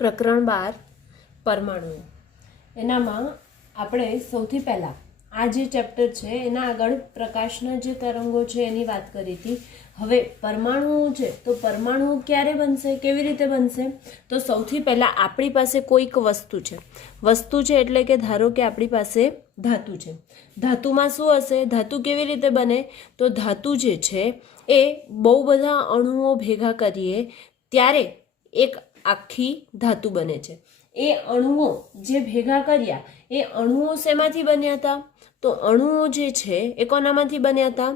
પ્રકરણ 12 પરમાણુઓ. એનામાં આપણે સૌથી પહેલાં આ જે ચેપ્ટર છે એના આગળ પ્રકાશના જે તરંગો છે એની વાત કરી હતી. હવે પરમાણુઓ છે તો પરમાણુઓ ક્યારે બનશે, કેવી રીતે બનશે? તો સૌથી પહેલાં આપણી પાસે કોઈક વસ્તુ છે એટલે કે ધારો કે આપણી પાસે ધાતુ છે. ધાતુમાં શું હશે? ધાતુ કેવી રીતે બને? તો ધાતુ જે છે એ બહુ બધા અણુઓ ભેગા કરીએ ત્યારે એક આખી ધાતુ બને છે. એ અણુઓ જે ભેગા કર્યા એ અણુઓ શેમાંથી બન્યા હતા? તો અણુઓ જે છે એ કોનામાંથી બન્યા હતા?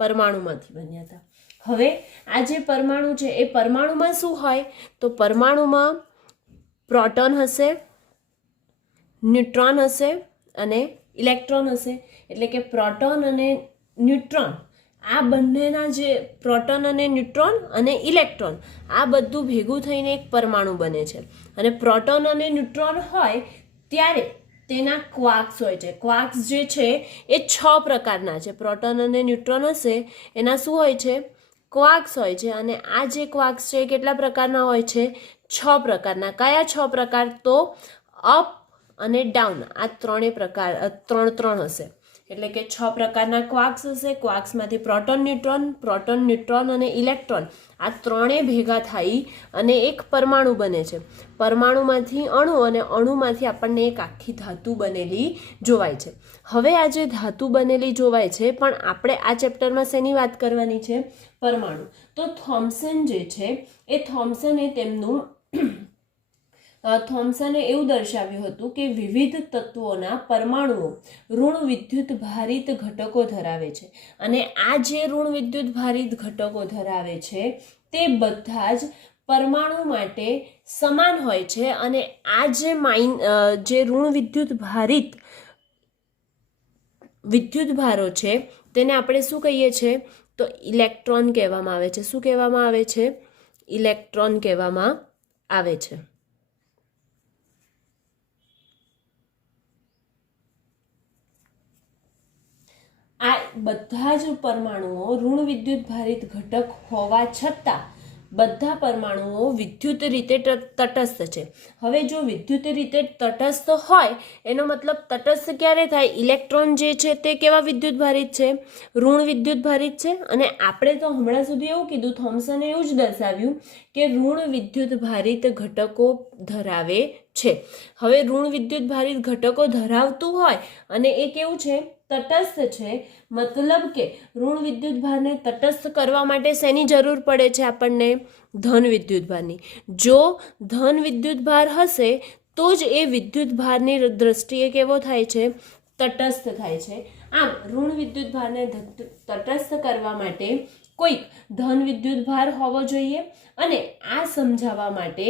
પરમાણુમાંથી બન્યા હતા. હવે આ જે પરમાણુ છે એ પરમાણુમાં શું હોય? તો પરમાણુમાં પ્રોટોન હશે, ન્યુટ્રોન હશે અને ઇલેક્ટ્રોન હશે. એટલે કે પ્રોટોન અને ન્યુટ્રોન, આ બંનેના જે પ્રોટોન અને ન્યુટ્રોન અને ઇલેક્ટ્રોન, આ બધું ભેગું થઈને એક પરમાણુ બને છે. અને પ્રોટોન અને ન્યુટ્રોન હોય ત્યારે તેના ક્વાર્ક્સ હોય છે. ક્વાર્ક્સ જે છે એ 6 પ્રકારના છે. પ્રોટોન અને ન્યુટ્રોન હશે એના શું હોય છે? ક્વાર્ક્સ હોય છે. અને આ જે ક્વાર્ક્સ છે એ કેટલા પ્રકારના હોય છે? 6 પ્રકારના. કયા 6 પ્રકાર? તો અપ અને ડાઉન, આ ત્રણેય પ્રકાર ત્રણ હશે. એટલે કે 6 પ્રકારના ક્વાર્ક્સ હશે. ક્વાર્ક્સમાંથી પ્રોટોન, ન્યુટ્રોન અને ઇલેક્ટ્રોન, આ ત્રણેય ભેગા થઈ અને એક પરમાણુ બને છે. પરમાણુમાંથી અણુ અને અણુમાંથી આપણને એક આખી ધાતુ બનેલી જોવાય છે. હવે આ જે ધાતુ બનેલી જોવાય છે, પણ આપણે આ ચેપ્ટરમાં શેની વાત કરવાની છે? પરમાણુ. તો થોમ્સન જે છે એ થોમ્સને એવું દર્શાવ્યું હતું કે વિવિધ તત્વોના પરમાણુઓ ઋણ વિદ્યુત ભારિત ઘટકો ધરાવે છે. અને આ જે ઋણ વિદ્યુત ભારિત ઘટકો ધરાવે છે તે બધા જ પરમાણુ માટે સમાન હોય છે. અને આ જે ઋણ વિદ્યુત ભારિત વિદ્યુતભારો છે તેને આપણે શું કહીએ છીએ? તો ઇલેક્ટ્રોન કહેવામાં આવે છે. શું કહેવામાં આવે છે? ઇલેક્ટ્રોન કહેવામાં આવે છે. આ બધા જ પરમાણુઓ ઋણ વિદ્યુત ભારિત ઘટક હોવા છતાં બધા પરમાણુઓ વિદ્યુત રીતે તટસ્થ છે. હવે જો વિદ્યુત રીતે તટસ્થ હોય એનો મતલબ તટસ્થ ક્યારે થાય? ઇલેક્ટ્રોન જે છે તે કેવા વિદ્યુત ભારિત છે? ઋણ વિદ્યુત ભારિત છે. અને આપણે તો હમણાં સુધી એવું કીધું, થોમ્સને એવું જ દર્શાવ્યું કે ઋણ વિદ્યુત ભારિત ઘટકો ધરાવે છે. હવે ઋણ વિદ્યુત ભારિત ઘટકો ધરાવતું હોય અને એ કેવું છે? તટસ્થ છે. મતલબ કે ઋણ વિદ્યુત ભારને તટસ્થ કરવા માટે શેની જરૂર પડે છે આપણને? ધન વિદ્યુત ભારની. જો ધન વિદ્યુત ભાર હશે તો જ એ વિદ્યુત ભારની દ્રષ્ટિએ કેવો થાય છે? તટસ્થ થાય છે. આમ ઋણ વિદ્યુત ભારને તટસ્થ કરવા માટે કોઈક ધન વિદ્યુત ભાર હોવો જોઈએ. અને આ સમજાવવા માટે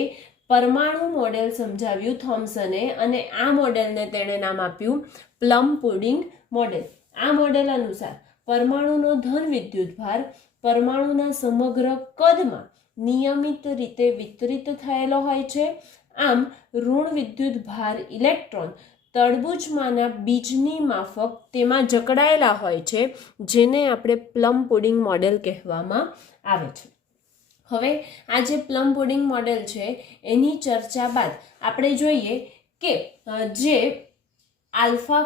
પરમાણુ મોડેલ સમજાવ્યું થોમ્સને, અને આ મોડેલને તેણે નામ આપ્યું પ્લમ પુડિંગ મોડેલ. આ મોડેલ અનુસાર પરમાણુનો ધન વિદ્યુતભાર પરમાણુના સમગ્ર કદમાં નિયમિત રીતે વિતરિત થયેલો હોય છે. આમ ઋણ વિદ્યુતભાર ઇલેક્ટ્રોન તરબૂચમાંના બીજની માફક તેમાં જકડાયેલા હોય છે, જેને આપણે પ્લમ પુડિંગ મોડેલ કહેવામાં આવે છે. હવે આ જે પ્લમ પુડિંગ મોડેલ છે એની ચર્ચા બાદ આપણે જોઈએ કે જે આલ્ફા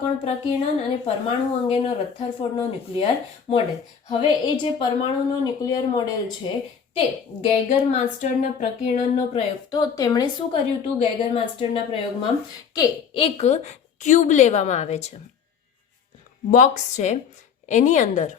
કણ પ્રકીર્ણન અને પરમાણુ અંગેનો રથરફોર્ડનો ન્યુક્લિયર મોડેલ. હવે એ જે પરમાણુનો ન્યુક્લિયર મોડેલ છે તે ગેગર માસ્ટરના પ્રકીર્ણનનો પ્રયોગ. તો તેમણે શું કર્યું હતું ગેગર માસ્ટરના પ્રયોગમાં? કે એક ક્યુબ લેવામાં આવે છે, બોક્સ છે, એની અંદર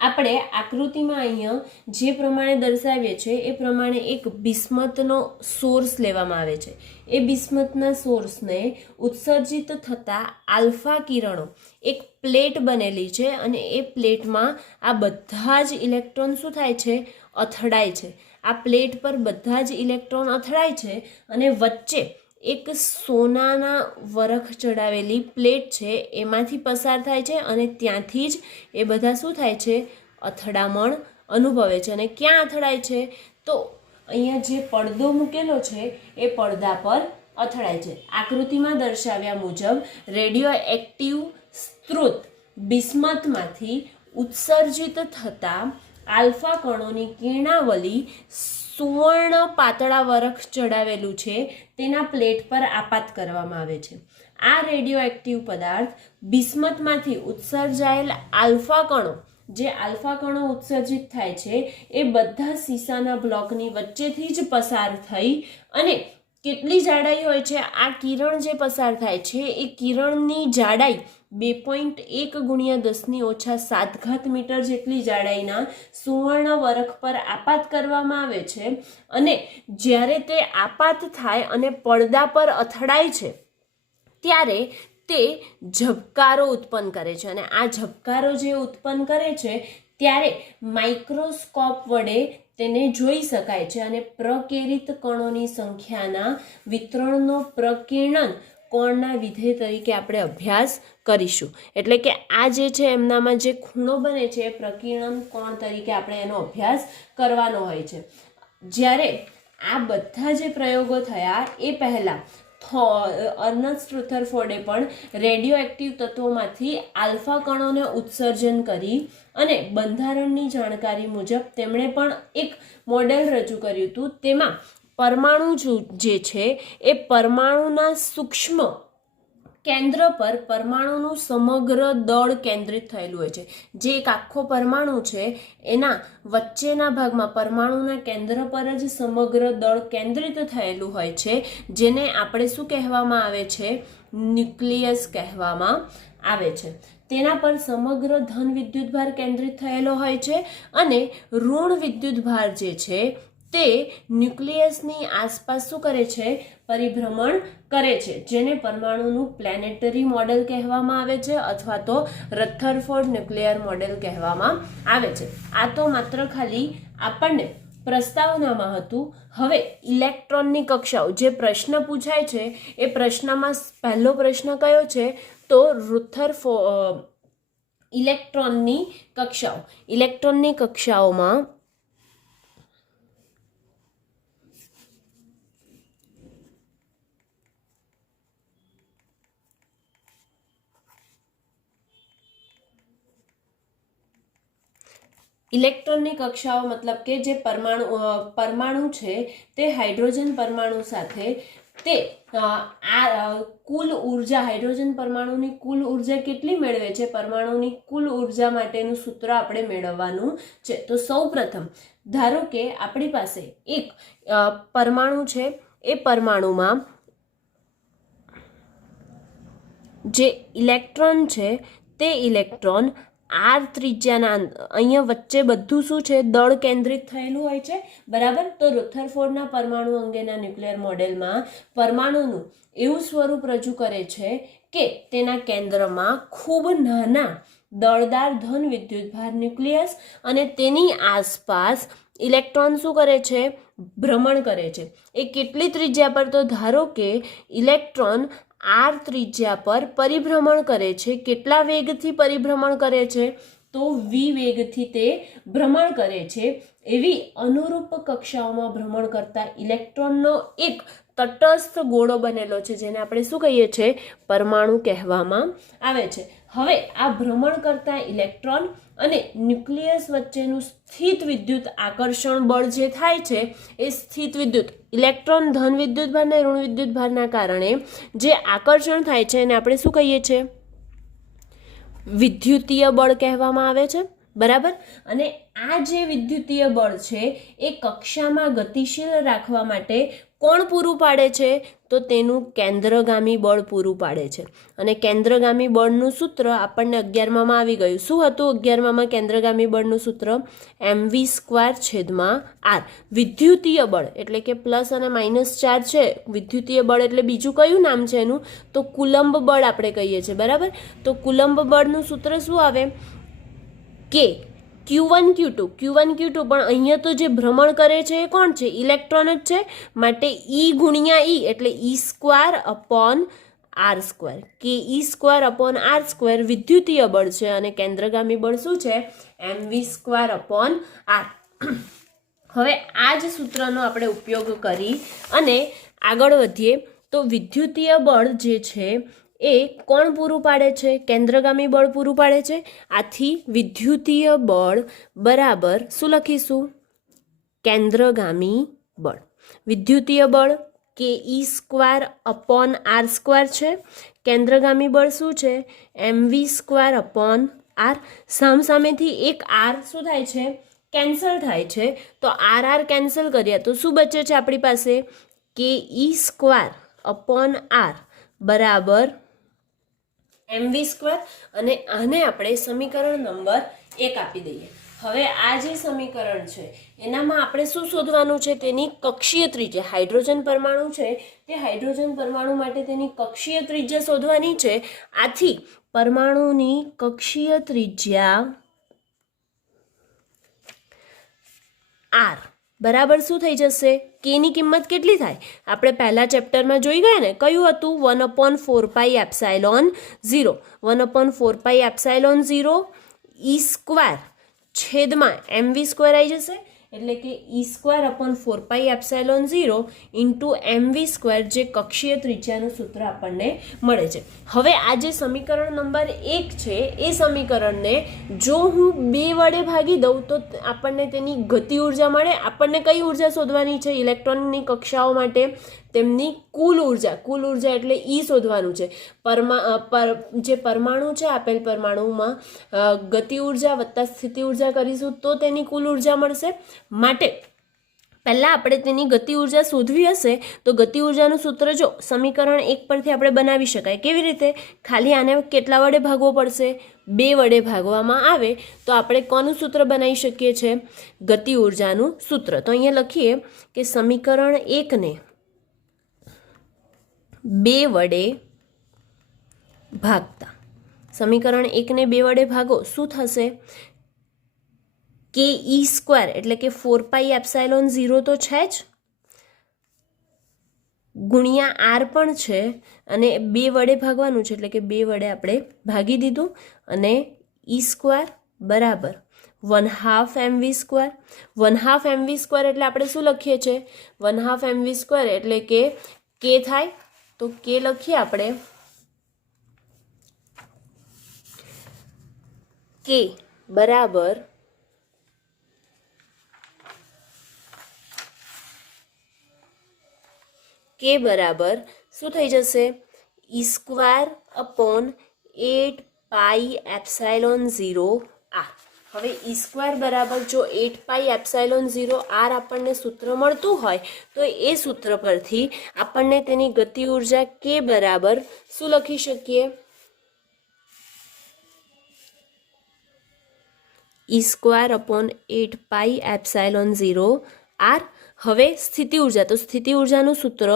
આપણે આકૃતિમાં અહીંયા જે પ્રમાણે દર્શાવીએ છીએ એ પ્રમાણે એક બિસ્મથનો સોર્સ લેવામાં આવે છે. એ બિસ્મથના સોર્સને ઉત્સર્જિત થતા આલ્ફા કિરણો એક પ્લેટ બનેલી છે. અને એ પ્લેટમાં આ બધા જ ઇલેક્ટ્રોન શું થાય છે? અથડાય છે. આ પ્લેટ પર બધા જ ઇલેક્ટ્રોન અથડાય છે અને વચ્ચે એક સોનાના વરખ ચડાવેલી પ્લેટ છે એમાંથી પસાર થાય છે. અને ત્યાંથી જ એ બધા શું થાય છે? અથડામણ અનુભવે છે. અને ક્યાં અથડાય છે? તો અહીંયા જે પડદો મૂકેલો છે એ પડદા પર અથડાય છે. આકૃતિમાં દર્શાવ્યા મુજબ રેડિયો એક્ટિવ સ્ત્રોત બિસ્મથમાંથી ઉત્સર્જિત થતા આલ્ફા કણોની કિરણાવલી સુવર્ણ પાતળા વરખ ચડાવેલું છે તેના પ્લેટ પર આપાત કરવામાં આવે છે. આ રેડિયો એક્ટિવ પદાર્થ બિસ્મથમાંથી ઉત્સર્જાયેલ આલ્ફા કણો, જે આલ્ફા કણો ઉત્સર્જિત થાય છે એ બધા સીસાના બ્લોકની વચ્ચેથી જ પસાર થઈ અને કેટલી જાડાઈ હોય છે, આ કિરણ જે પસાર થાય છે એ કિરણની જાડાઈ 2.1 × 10⁻⁷ મીટર જેટલી જાડાઈના સુવર્ણ વરખ પર આપાત કરવામાં આવે છે. અને જ્યારે તે આપાત થાય અને પડદા પર અથડાય છે ત્યારે તે ઝબકારો ઉત્પન્ન કરે છે. અને આ ઝબકારો જે ઉત્પન્ન કરે છે ત્યારે માઇક્રોસ્કોપ વડે તેને જોઈ શકાય છે અને પ્રકેરિત કણોની સંખ્યાના વિતરણનો પ્રકીર્ણન કોણના વિધેય તરીકે આપણે અભ્યાસ કરીશું. એટલે કે આ જે છે એમનામાં જે ખૂણો બને છે એ પ્રકીર્ણન કોણ તરીકે આપણે એનો અભ્યાસ કરવાનો હોય છે. જ્યારે આ બધા જે પ્રયોગો થયા એ પહેલાં અર્નસ્ટ રુથરફોર્ડે પણ રેડિયો એક્ટિવ તત્વોમાંથી આલ્ફા કણોને ઉત્સર્જન કરી અને બંધારણની જાણકારી મુજબ તેમણે પણ એક મોડેલ રજૂ કર્યું હતું. તેમાં પરમાણુ જે છે એ પરમાણુના સૂક્ષ્મ કેન્દ્ર પર પરમાણુનું સમગ્ર દળ કેન્દ્રિત થયેલું હોય છે. જે એક આખો પરમાણુ છે એના વચ્ચેના ભાગમાં પરમાણુના કેન્દ્ર પર જ સમગ્ર દળ કેન્દ્રિત થયેલું હોય છે, જેને આપણે શું કહેવામાં આવે છે? ન્યુક્લિયસ કહેવામાં આવે છે. તેના પર સમગ્ર ધન વિદ્યુતભાર કેન્દ્રિત થયેલો હોય છે અને ઋણ વિદ્યુતભાર જે છે તે ન્યુક્લિયસની આસપાસ શું કરે છે? પરિભ્રમણ કરે છે, જેને પરમાણુનું પ્લેનેટરી મોડેલ કહેવામાં આવે છે અથવા તો રથરફોર્ડ ન્યુક્લિયર મોડેલ કહેવામાં આવે છે. આ તો માત્ર ખાલી આપણને પ્રસ્તાવનામાં હતું. હવે ઇલેક્ટ્રોનની કક્ષાઓ જે પ્રશ્ન પૂછાય છે એ પ્રશ્નમાં પહેલો પ્રશ્ન કયો છે? તો ઇલેક્ટ્રોનની કક્ષાઓ. ઇલેક્ટ્રોનની કક્ષાઓમાં ઇલેક્ટ્રોનની કક્ષાઓ મતલબ કે જે પરમાણુ છે તે હાઇડ્રોજન પરમાણુ સાથે તે કુલ ઉર્જા, હાઇડ્રોજન પરમાણુની કુલ ઉર્જા કેટલી મેળવે છે? પરમાણુની કુલ ઉર્જા માટેનું સૂત્ર આપણે મેળવવાનું છે. તો સૌ પ્રથમ ધારો કે આપણી પાસે એક પરમાણુ છે, એ પરમાણુમાં જે ઇલેક્ટ્રોન છે તે ઇલેક્ટ્રોન આર ત્રિજ્યાના અહીંયા વચ્ચે બધું શું છે? દળ કેન્દ્રિત થયેલું હોય છે, બરાબર. તો રુથરફોર્ડના પરમાણુ અંગેના ન્યુક્લિયર મોડેલમાં પરમાણુનું એવું સ્વરૂપ રજૂ કરે છે કે તેના કેન્દ્રમાં ખૂબ નાના દળદાર ધન વિદ્યુતભાર ન્યુક્લિયસ અને તેની આસપાસ ઇલેક્ટ્રોન શું કરે છે? ભ્રમણ કરે છે. એ કેટલી ત્રિજ્યા પર? તો ધારો કે ઇલેક્ટ્રોન આર ત્રિજ્યા પર પરિભ્રમણ કરે છે. કેટલા વેગથી પરિભ્રમણ કરે છે? તો વી વેગથી તે ભ્રમણ કરે છે. એવી અનુરૂપ કક્ષાઓમાં ભ્રમણ કરતા ઇલેક્ટ્રોનનો એક તટસ્થ ગોળો બનેલો છે, જેને આપણે શું કહીએ છીએ? પરમાણુ કહેવામાં આવે છે. હવે આ ભ્રમણ કરતા ઇલેક્ટ્રોન અને ન્યુક્લિયસ વચ્ચેનું સ્થિત વિદ્યુત આકર્ષણ બળ જે થાય છે એ સ્થિત વિદ્યુત ઇલેક્ટ્રોન ધન વિદ્યુતભાર અને ઋણ વિદ્યુતભારના કારણે જે આકર્ષણ થાય છે એને આપણે શું કહીએ છીએ? વિદ્યુતીય બળ કહેવામાં આવે છે, બરાબર. અને આ જે વિદ્યુતીય બળ છે એ કક્ષામાં ગતિશીલ રાખવા માટે કોણ પૂરું પાડે છે? તો તેનું કેન્દ્રગામી બળ પૂરું પાડે છે. અને કેન્દ્રગામી બળનું સૂત્ર આપણને 11માં આવી ગયું. શું હતું 11માં કેન્દ્રગામી બળનું સૂત્ર? mv²/r. વિદ્યુતીય બળ એટલે કે પ્લસ અને માઇનસ ચાર્જ છે. વિદ્યુતીય બળ એટલે બીજું કયું નામ છે એનું? તો કુલંબ બળ આપણે કહીએ છીએ, બરાબર. તો કુલંબ બળનું સૂત્ર શું આવે? કે Q1 Q2 પણ અહીંયા તો જે ભ્રમણ કરે છે એ કોણ છે? ઇલેક્ટ્રોન જ છે. માટે E ગુણ્યા E એટલે E²/r², કે E²/r² વિદ્યુતીય બળ છે અને કેન્દ્રગામી બળ શું છે? mv²/r. હવે આ જ સૂત્રનો આપણે ઉપયોગ કરી અને આગળ વધીએ તો વિદ્યુતીય બળ જે છે એ કોણ પૂરું પાડે છે? કેન્દ્રગામી બળ પૂરું પાડે છે. આથી વિદ્યુતીય બળ બરાબર શું લખીશું? કેન્દ્રગામી બળ. વિદ્યુતીય બળ ke² અપોન r² છે. કેન્દ્રગામી બળ શું છે? mv² r. સામસામેથી એક r શું થાય છે? કેન્સલ થાય છે. તો r કેન્સલ કર્યા તો શું બચે છે આપણી પાસે? ke² અપોન r બરાબર mv². અને આને આપણે સમીકરણ નંબર 1 આપી દઈએ. હવે આ જે સમીકરણ છે એનામાં આપણે શું શોધવાનું છે? તેની કક્ષીય ત્રિજ્યા. હાઇડ્રોજન પરમાણુ છે તે હાઇડ્રોજન પરમાણુ માટે તેની કક્ષીય ત્રિજ્યા શોધવાની છે. આથી પરમાણુની કક્ષીય ત્રિજ્યા r બરાબર શું થઈ જશે? k ની કિંમત કેટલી થાય? આપણે પહેલા ચેપ્ટરમાં જોઈ ગયા ને, કયું હતું? 1/4πε0. 1/4πε0 e² છેદમાં mv² આવી જશે. એટલે કે e²/4πε0 ઇન્ટુ mv², જે કક્ષીય ત્રિજ્યાનું સૂત્ર આપણને મળે છે. હવે આ જે સમીકરણ નંબર 1 છે એ સમીકરણને જો હું 2 વડે ભાગી દઉં તો આપણને તેની ગતિ ઉર્જા મળે. આપણને કઈ ઉર્જા શોધવાની છે? ઇલેક્ટ્રોનની કક્ષાઓ માટે તેમની કુલ ઉર્જા એટલે ઈ શોધવાનું છે. જે પરમાણુ છે આપેલ પરમાણુમાં ગતિ ઉર્જા વત્તા સ્થિતિ ઉર્જા કરીશું તો તેની કુલ ઉર્જા મળશે. માટે પહેલાં આપણે તેની ગતિ ઉર્જા શોધવી હશે તો ગતિ ઉર્જાનું સૂત્ર જો સમીકરણ 1 પરથી આપણે બનાવી શકાય. કેવી રીતે? ખાલી આને કેટલા વડે ભાગવો પડશે? 2 વડે ભાગવામાં આવે તો આપણે કોનું સૂત્ર બનાવી શકીએ છીએ? ગતિ ઉર્જાનું સૂત્ર. તો અહીંયા લખીએ કે સમીકરણ 1 ને 2 વડે ભાગતા. સમીકરણ 1 ને 2 વડે ભાગો શું થશે? ke² એટલે કે 4πε0 તો છે જ, ગુણ્યા r પણ છે, અને 2 વડે ભાગવાનું છે એટલે કે 2 વડે આપણે ભાગી દીધું. અને e² બરાબર 1/2 mv². 1/2 mv² એટલે આપણે શું લખીએ છીએ? 1/2 mv² એટલે કે k થાય. તો k લખીએ આપણે k બરાબર શું થઈ જશે? e²/8πε0 r. હવે e² બરાબર જો 8πε0 r આપણને સૂત્ર મળતું હોય તો એ સૂત્ર પરથી આપણને તેની ગતિ ઉર્જા k બરાબર શું લખી શકીએ? e²/8πε0 r. હવે સ્થિતિ ઉર્જા. તો સ્થિતિ ઉર્જાનું સૂત્ર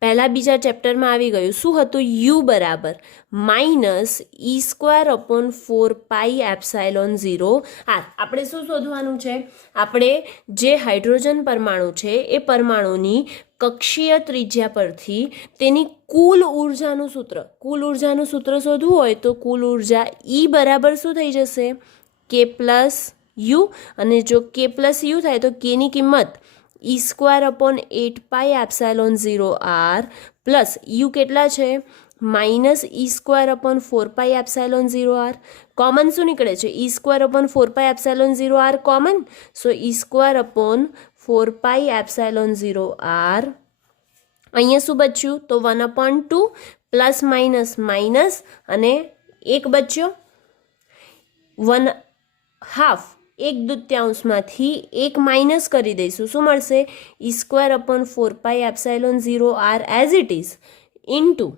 પહેલા બીજા ચેપ્ટરમાં આવી ગયું. શું હતું? u બરાબર -e²/4πε0 r. આપણે શું શોધવાનું છે? આપણે જે હાઇડ્રોજન પરમાણુ છે એ પરમાણુની કક્ષીય ત્રિજ્યા પરથી તેની કુલ ઉર્જાનું સૂત્ર શોધવું હોય તો કુલ ઉર્જા E બરાબર શું થઈ જશે? k+u. અને જો k+u થાય તો k ની કિંમત e²/8πε0 r પ્લસ u કેટલા છે? -e²/4πε0 r. કોમન શું નીકળે છે? e²/4πε0 r common. સો e²/4πε0 r. અહીંયા શું બચ્યું? તો 1/2 પ્લસ માઇનસ અને 1 બચ્યો. 1/2 1/2માંથી 1 માઇનસ કરી દઈશું. શું મળશે? e²/4πε0 r as it is into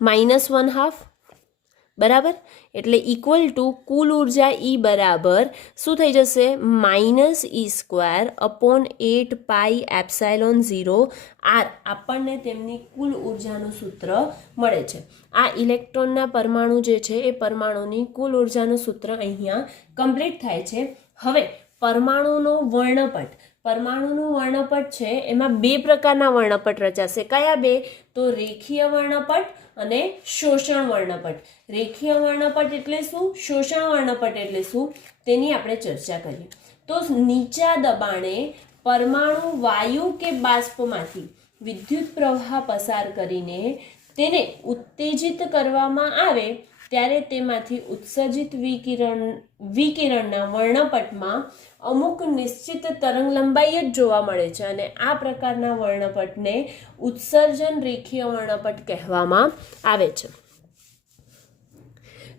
-1/2 બરાબર. એટલે ઇક્વલ ટુ કુલ ઉર્જા E બરાબર શું થઈ જશે? -e²/8πε0 r. આપણને તેમની કુલ ઉર્જાનું સૂત્ર મળે છે. આ ઇલેક્ટ્રોનના પરમાણુ જે છે એ પરમાણુની કુલ ઉર્જાનું સૂત્ર અહીંયા કમ્પ્લીટ થાય છે. હવે પરમાણુનું વર્ણપટ છે એમાં 2 પ્રકારના વર્ણપટ રચાશે. કયા 2? તો રેખીય વર્ણપટ અને શોષણ વર્ણપટ. રેખીય વર્ણપટ એટલે શું? શોષણ વર્ણપટ એટલે શું? તેની આપણે ચર્ચા કરીએ. તો નીચા દબાણે પરમાણુ વાયુ કે બાષ્પમાંથી વિદ્યુત પ્રવાહ પસાર કરીને તેને ઉત્તેજિત કરવામાં આવે ત્યારે તેમાંથી ઉત્સર્જિત વિકિરણના વર્ણપટમાં અમુક નિશ્ચિત તરંગલંબાઈ જ જોવા મળે છે અને આ પ્રકારના વર્ણપટને ઉત્સર્જન રેખીય વર્ણપટ કહેવામાં આવે છે.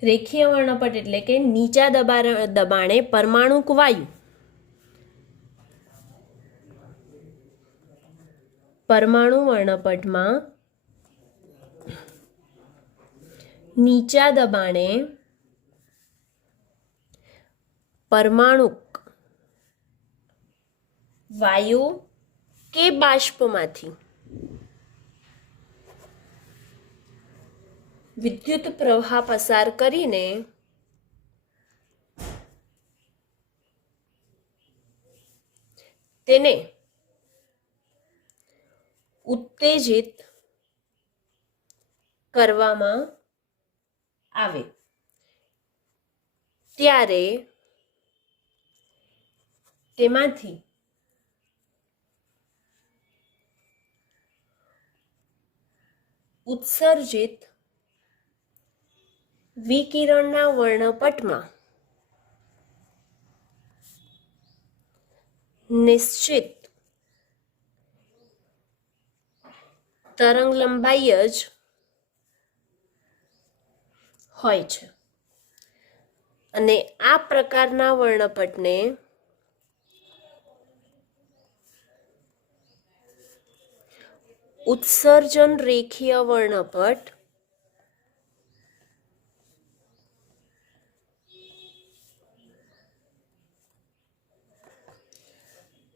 રેખીય વર્ણપટ એટલે કે નીચા દબાણે પરમાણુક વાયુ પરમાણુ વર્ણપટમાં નીચા દબાણે પરમાણુક વાયુ કે બાષ્પમાંથી વિદ્યુત પ્રવાહ પસાર કરીને તેને ઉત્તેજિત કરવામાં આવે ત્યારે તેમાંથી ઉત્સર્જિત વિકિરણના વર્ણપટમાં નિશ્ચિત તરંગલંબાઈ જ હોય છે અને આ પ્રકારના વર્ણપટને ઉત્સર્જન રેખીય વર્ણપટ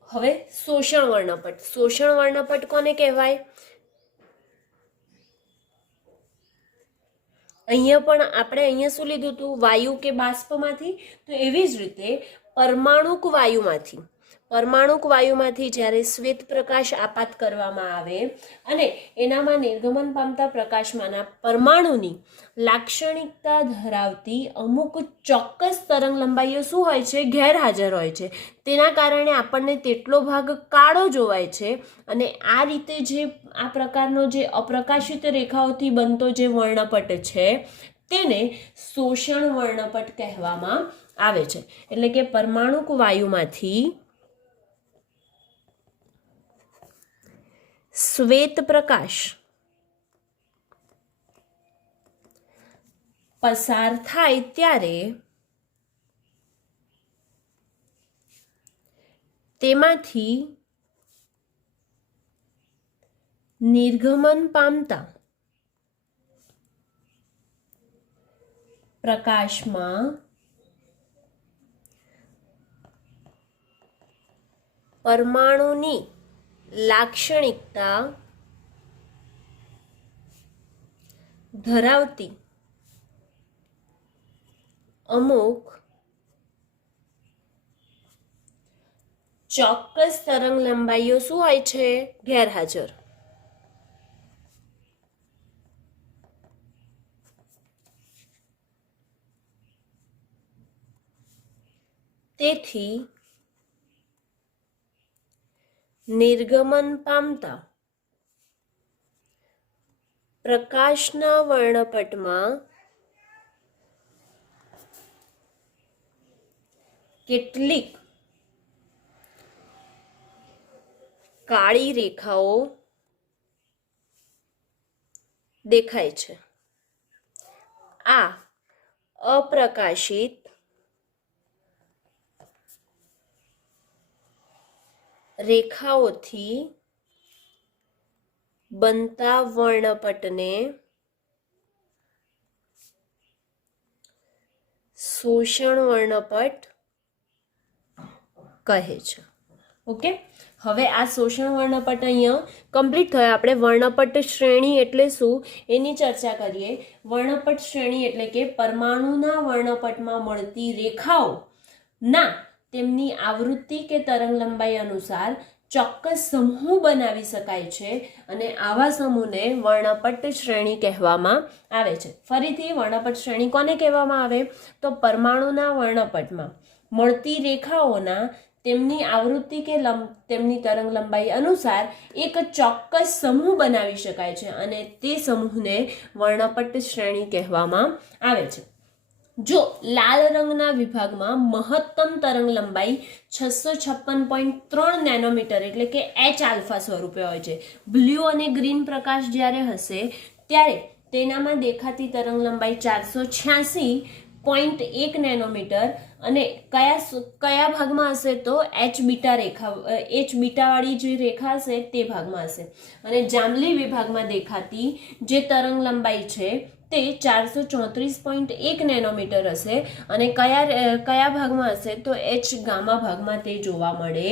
હવે શોષણ વર્ણપટ કોને કહેવાય? અહીંયા પણ આપણે શું લીધું હતું? વાયુ કે બાષ્પમાંથી. તો એવી જ રીતે પરમાણુક વાયુમાંથી જ્યારે શ્વેત પ્રકાશ આપાત કરવામાં આવે અને એનામાં નિર્ગમન પામતા પ્રકાશમાંના પરમાણુની લાક્ષણિકતા ધરાવતી અમુક ચોક્કસ તરંગલંબાઈઓ શું હોય છે? ગેરહાજર હોય છે. તેના કારણે આપણને તેટલો ભાગ કાળો જોવાય છે અને આ રીતે જે આ પ્રકારનો જે અપ્રકાશિત રેખાઓથી બનતો જે વર્ણપટ છે તેને શોષણ વર્ણપટ કહેવામાં આવે છે. એટલે કે પરમાણુક વાયુમાંથી શ્વેત પ્રકાશ પસાર થાય ત્યારે તેમાંથી નિર્ગમન પામતા પ્રકાશમાં પરમાણુની લાક્ષણિકતા ધરાવતી અમુક ચોક્કસ તરંગલંબાઈઓ શું હોય છે? ગેરહાજર. તેથી નિર્ગમન પામતા પ્રકાશના વર્ણપટમાં કેટલીક કાળી રેખાઓ દેખાય છે. આ અપ્રકાશિત રેખાઓથી બનતા વર્ણપટને શોષણ વર્ણપટ કહે છે. ઓકે, હવે આ શોષણ વર્ણપટ અહીંયા કમ્પ્લીટ થયો. આપણે વર્ણપટ શ્રેણી એટલે શું એની ચર્ચા કરીએ. વર્ણપટ શ્રેણી એટલે કે પરમાણુના વર્ણપટમાં મળતી રેખાઓના તેમની આવૃત્તિ કે તરંગલંબાઈ અનુસાર ચોક્કસ સમૂહ બનાવી શકાય છે અને આવા સમૂહને વર્ણપટ શ્રેણી કહેવામાં આવે છે. ફરીથી વર્ણપટ શ્રેણી કોને કહેવામાં આવે? તો પરમાણુના વર્ણપટમાં મળતી રેખાઓના તેમની આવૃત્તિ કે તેમની તરંગ લંબાઈ અનુસાર એક ચોક્કસ સમૂહ બનાવી શકાય છે અને તે સમૂહને વર્ણપટ શ્રેણી કહેવામાં આવે છે. જો લાલ રંગના વિભાગમાં મહત્તમ તરંગ લંબાઈ 656.3 નેનોમીટર એટલે કે એચ આલ્ફા સ્વરૂપે હોય છે. બ્લુ અને ગ્રીન પ્રકાશ જ્યારે હશે ત્યારે તેનામાં દેખાતી તરંગ લંબાઈ 486.1 નેનોમીટર અને કયા ભાગમાં હશે તો એચ બીટા વાળી જે રેખા હશે તે ભાગમાં હશે. અને જાંબલી વિભાગમાં દેખાતી જે તરંગ લંબાઈ છે તે 434.1 નેનોમીટર હશે અને કયા ભાગમાં હશે તો એચ ગામા ભાગમાં તે જોવા મળે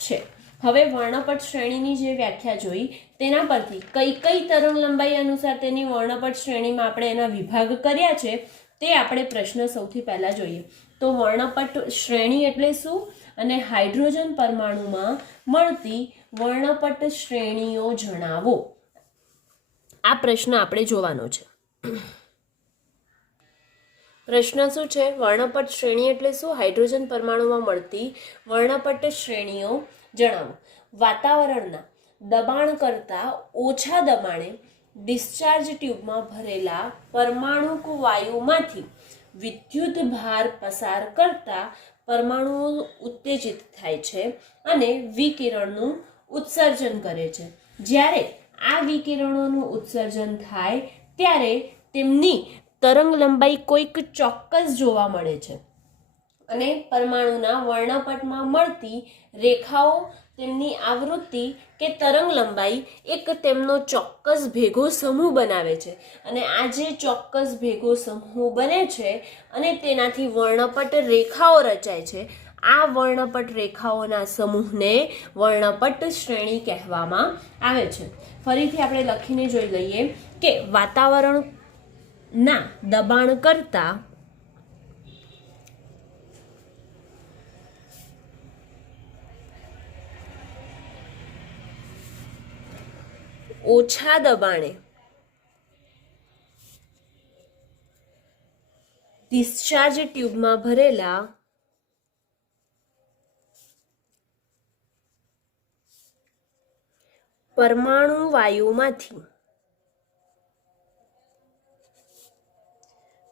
છે. હવે વર્ણપટ શ્રેણીની જે વ્યાખ્યા જોઈ તેના પરથી કઈ તરંગ લંબાઈ અનુસાર તેની વર્ણપટ શ્રેણીમાં આપણે એના વિભાગ કર્યા છે તે આપણે પ્રશ્ન સૌથી પહેલા જોઈએ. તો વર્ણપટ શ્રેણી એટલે શું અને હાઇડ્રોજન પરમાણુમાં મળતી વર્ણપટ શ્રેણીઓ જણાવો. આ પ્રશ્ન આપણે જોવાનો છે. પ્રશ્ન શું છે? વર્ણપટ શ્રેણી એટલે શું, હાઇડ્રોજન પરમાણુમાં મળતી વર્ણપટ શ્રેણીઓ જણાવો. વાતાવરણના દબાણ કરતાં ઓછા દબાણે ડિસ્ચાર્જ ટ્યુબમાં ભરેલા પરમાણુક વાયુમાંથી વિદ્યુત ભાર પસાર કરતા પરમાણુઓ ઉત્તેજિત થાય છે અને વિકિરણનું ઉત્સર્જન કરે છે. જ્યારે આ વિકિરણોનું ઉત્સર્જન થાય ત્યારે તેમની તરંગ લંબાઈ કોઈક ચોક્કસ જોવા મળે છે અને પરમાણુના વર્ણપટમાં મળતી રેખાઓ તેમની આવૃત્તિ કે તરંગ લંબાઈ એક તેમનો ચોક્કસ ભેગો સમૂહ બનાવે છે અને આ જે ચોક્કસ ભેગો સમૂહ બને છે અને તેનાથી વર્ણપટ રેખાઓ રચાય છે, આ વર્ણપટ રેખાઓના સમૂહને વર્ણપટ શ્રેણી કહેવામાં આવે છે. ફરીથી આપણે લખીને જોઈ લઈએ કે વાતાવરણના દબાણ કરતાં ઓછા દબાણે ડિસ્ચાર્જ ટ્યુબમાં ભરેલા પરમાણુ વાયુમાંથી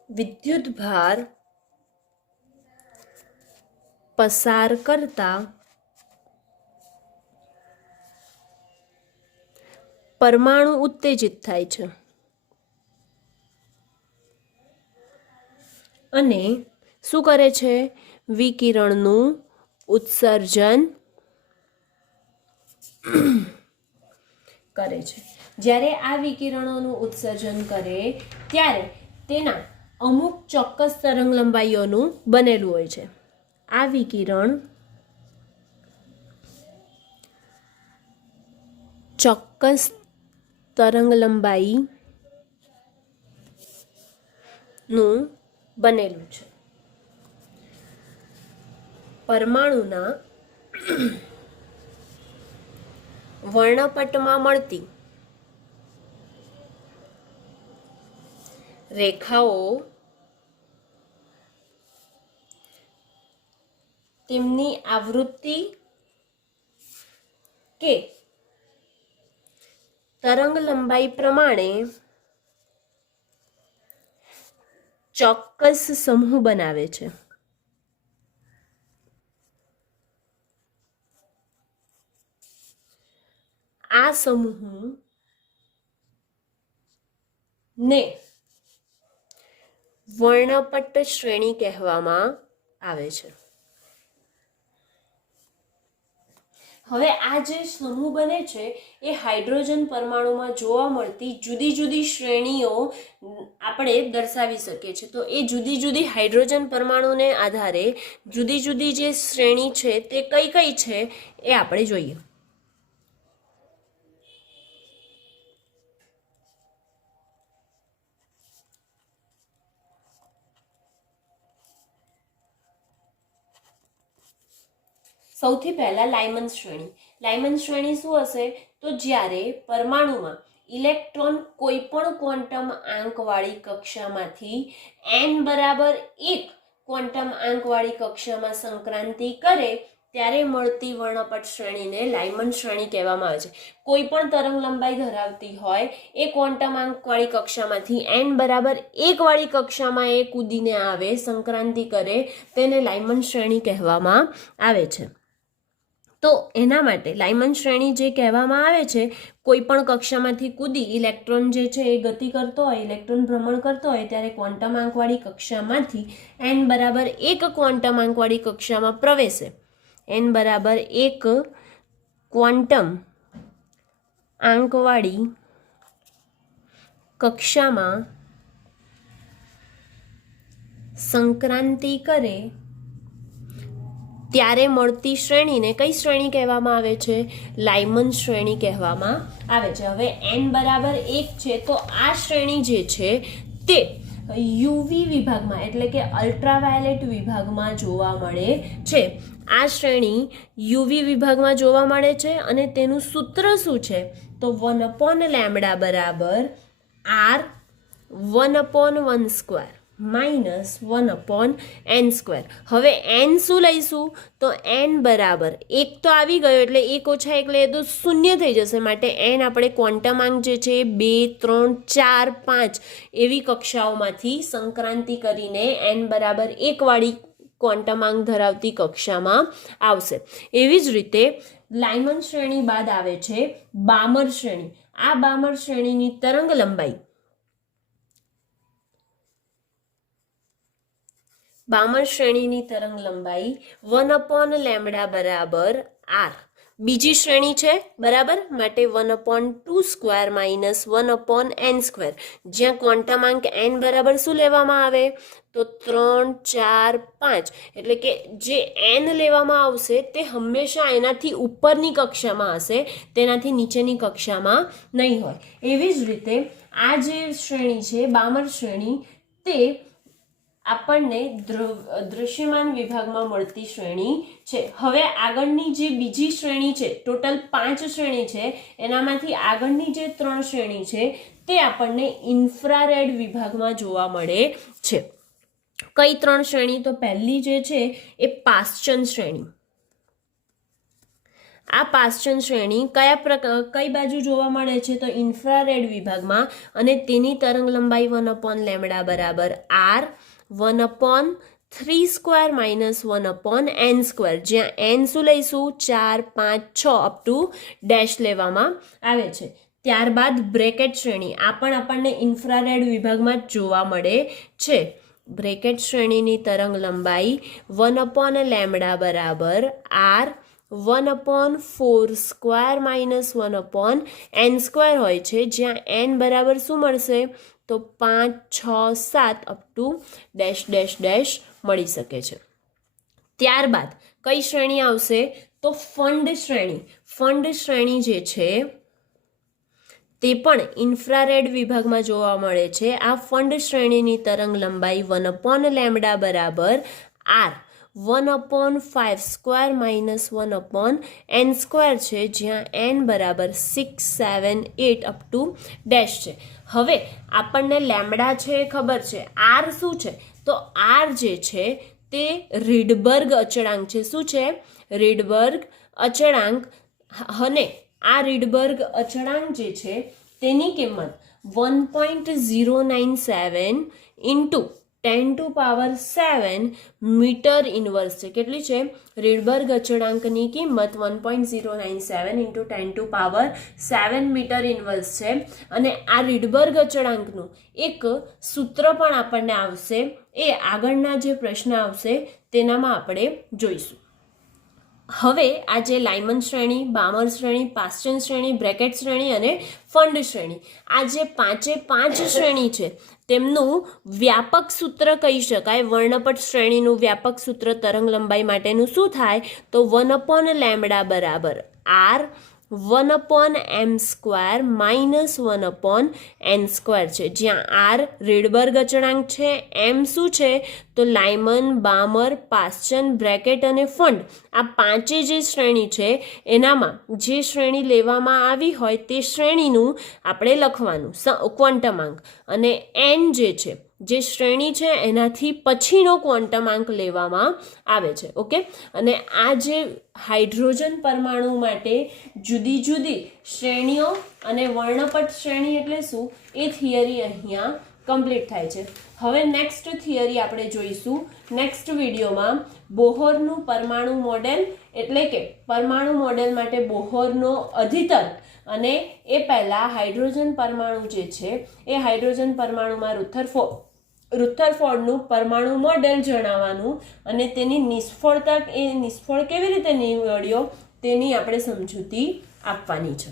વિદ્યુત ભાર પસાર કરતા પરમાણુ ઉત્તેજિત થાય છે અને શું કરે છે? વિકિરણનું ઉત્સર્જન કરે છે. જ્યારે આ વિકિરણોનું ઉત્સર્જન કરે ત્યારે તેના અમુક ચોક્કસ તરંગ લંબાઈઓનું બનેલું હોય છે. આ વિકિરણ ચોક્કસ તરંગ લંબાઈનું બનેલું છે. પરમાણુના વર્ણપટમાં મળતી રેખાઓ તેમની આવૃત્તિ કે તરંગ લંબાઈ પ્રમાણે ચોક્કસ સમૂહ બનાવે છે. આ સમૂહને વર્ણપટ શ્રેણી કહેવામાં આવે છે. હવે આ જે સમૂહ બને છે એ હાઇડ્રોજન પરમાણુમાં જોવા મળતી જુદી જુદી શ્રેણીઓ આપણે દર્શાવી શકીએ છીએ. તો એ જુદી જુદી હાઇડ્રોજન પરમાણુને આધારે જુદી જુદી જે શ્રેણી છે તે કઈ કઈ છે એ આપણે જોઈએ. સૌથી પહેલા લાયમન શ્રેણી. લાયમન શ્રેણી શું હશે તો જ્યારે પરમાણુમાં ઇલેક્ટ્રોન કોઈ પણ ક્વોન્ટમ આંકવાળી કક્ષામાંથી n બરાબર 1 ક્વોન્ટમ આંકવાળી કક્ષામાં સંક્રાંતિ કરે ત્યારે મળતી વર્ણપટ શ્રેણીને લાઇમન શ્રેણી કહેવામાં આવે છે. કોઈ પણ તરંગ લંબાઈ ધરાવતી હોય એ ક્વોન્ટમ આંકવાળી કક્ષામાંથી n બરાબર 1 વાળી કક્ષામાં એ કૂદીને આવે, સંક્રાંતિ કરે, તેને લાઇમન શ્રેણી કહેવામાં આવે છે. તો એના માટે લાઇમન શ્રેણી જે કહેવામાં આવે છે, કોઈ પણ કક્ષામાંથી કૂદી ઇલેક્ટ્રોન જે છે એ ગતિ કરતો હોય, ઇલેક્ટ્રોન ભ્રમણ કરતો હોય, ત્યારે ક્વોન્ટમ આંકવાળી કક્ષામાંથી n બરાબર 1 ક્વોન્ટમ આંકવાળી કક્ષામાં પ્રવેશે. n બરાબર 1 ક્વોન્ટમ આંકવાળી કક્ષામાં સંક્રાંતિ કરે ત્યારે મળતી શ્રેણીને કઈ શ્રેણી કહેવામાં આવે છે? લાઇમન શ્રેણી કહેવામાં આવે છે. હવે n બરાબર 1 છે, તો આ શ્રેણી જે છે તે યુવી વિભાગમાં એટલે કે અલ્ટ્રાવાયોલેટ વિભાગમાં જોવા મળે છે. આ શ્રેણી યુવી વિભાગમાં જોવા મળે છે અને તેનું સૂત્ર શું છે? તો 1/λ બરાબર r 1/1² માઇનસ 1/n². હવે n શું લઈશું? તો n બરાબર 1 તો આવી ગયો એટલે 1 ઓછા 1 લઈએ તો 0 થઈ જશે. માટે n આપણે ક્વોન્ટમ આંક જે છે 2, 3, 4, 5 એવી કક્ષાઓમાંથી સંક્રાંતિ કરીને n બરાબર 1 વાળી ક્વોન્ટમ આંક ધરાવતી કક્ષામાં આવશે. એવી જ રીતે લાઇમન શ્રેણી બાદ આવે છે બામર શ્રેણી. આ બામર શ્રેણીની તરંગ લંબાઈ બામર શ્રેણીની તરંગ લંબાઈ 1/λ બરાબર r. બીજી શ્રેણી છે બરાબર, માટે 1/2² માઇનસ 1/n². જ્યાં ક્વોન્ટમ આંક n બરાબર શું લેવામાં આવે? તો 3, 4, 5. એટલે કે જે n લેવામાં આવશે તે હંમેશા એનાથી ઉપરની કક્ષામાં હશે, તેનાથી નીચેની કક્ષામાં નહીં હોય. એવી જ રીતે આ જે શ્રેણી છે બામર શ્રેણી, તે આપણને દૃશ્યમાન વિભાગમાં મળતી શ્રેણી છે. હવે આગળની જે બીજી શ્રેણી છે, ટોટલ 5 શ્રેણી છે, એનામાંથી આગળની જે 3 શ્રેણી છે તે આપણને ઇન્ફ્રારેડ વિભાગમાં જોવા મળે છે. કઈ 3 શ્રેણી? તો પહેલી જે છે એ પાશ્ચન શ્રેણી. આ પાશ્ચન શ્રેણી કઈ બાજુ જોવા મળે છે? તો ઇન્ફ્રારેડ વિભાગમાં, અને તેની તરંગ લંબાઈ 1/λ બરાબર r 1/3² માઇનસ 1/n². જ્યાં n શું લઈશું? 4, 5, 6 અપ ટુ ડેશ લેવામાં આવે છે. ત્યારબાદ બ્રેકેટ શ્રેણી, આ પણ આપણને ઇન્ફ્રારેડ વિભાગમાં જ જોવા મળે છે. બ્રેકેટ શ્રેણીની તરંગ લંબાઈ 1/λ બરાબર r 1/4² માઇનસ 1/n² હોય છે. જ્યાં n બરાબર શું મળશે? તો 5, 6, 7 up to dash dash dash મળી શકે છે. ત્યારબાદ કઈ શ્રેણી આવશે? તો ફંડ શ્રેણી. ફંડ શ્રેણી જે છે તે પણ ઇન્ફ્રારેડ વિભાગમાં જોવા મળે છે. આ ફંડ શ્રેણીની તરંગ લંબાઈ 1/λ બરાબર r 1/5² માઇનસ 1/n² છે. જ્યાં n બરાબર 6, 7, 8 અપ ટુ ડેશ છે. હવે આપણને લેમ્ડા છે એ ખબર છે, r શું છે? તો r જે છે તે રીડબર્ગ અચળાંક છે. શું છે? રીડબર્ગ અચળાંક. અને આ રીડબર્ગ અચળાંક જે છે તેની કિંમત 1.097 ઇન્ટુ 10⁻7 મીટર ઇન્વર્સ છે. કેટલી છે? રીડબર્ગ અચળાંકની કિંમત 1.097 ઇન્ટુ 10⁻7 મીટર ઇન્વર્સ છે. અને આ રીડબર્ગ અચળાંકનું એક સૂત્ર પણ આપણને આવશે, એ આગળના જે પ્રશ્ન આવશે તેનામાં આપણે જોઈશું. હવે આ જે લાઇમન શ્રેણી, બામર શ્રેણી, પાશ્ચન શ્રેણી, બ્રેકેટ શ્રેણી અને ફંડ શ્રેણી, આ જે 5 શ્રેણી છે તેમનું વ્યાપક સૂત્ર કહી શકાય. વર્ણપટ શ્રેણીનું વ્યાપક સૂત્ર તરંગ લંબાઈ માટેનું શું થાય? તો 1/λ બરાબર r 1/m² માઇનસ 1/n² છે. જ્યાં r રીડબર્ગ અચળાંક છે, m શું છે? તો લાઇમન, બામર, પાશ્ચન, બ્રેકેટ અને ફંડ, આ 5 જે શ્રેણી છે એનામાં જે શ્રેણી લેવામાં આવી હોય તે શ્રેણીનું આપણે લખવાનું ક્વોન્ટમ આંક. અને n જે છે જે શ્રેણી છે એનાથી પછીનો ક્વોન્ટમાંક લેવામાં આવે છે. ઓકે, અને આ જે હાઇડ્રોજન પરમાણુ માટે જુદી જુદી શ્રેણીઓ અને વર્ણપટ શ્રેણી એટલે શું એ થિયરી અહીંયા કમ્પ્લીટ થાય છે. હવે નેક્સ્ટ થિયરી આપણે જોઈશું નેક્સ્ટ વિડીયોમાં. બોહરનું પરમાણુ મોડેલ એટલે કે પરમાણુ મોડેલ માટે બોહરનો અધિતર્ક, અને એ પહેલાં હાઇડ્રોજન પરમાણુ જે છે એ હાઇડ્રોજન પરમાણુમાં રુથરફોર્ડનું પરમાણુ મોડેલ જણાવવાનું, અને તેની નિષ્ફળ કેવી રીતે નીવડ્યો તેની આપણે સમજૂતી આપવાની છે.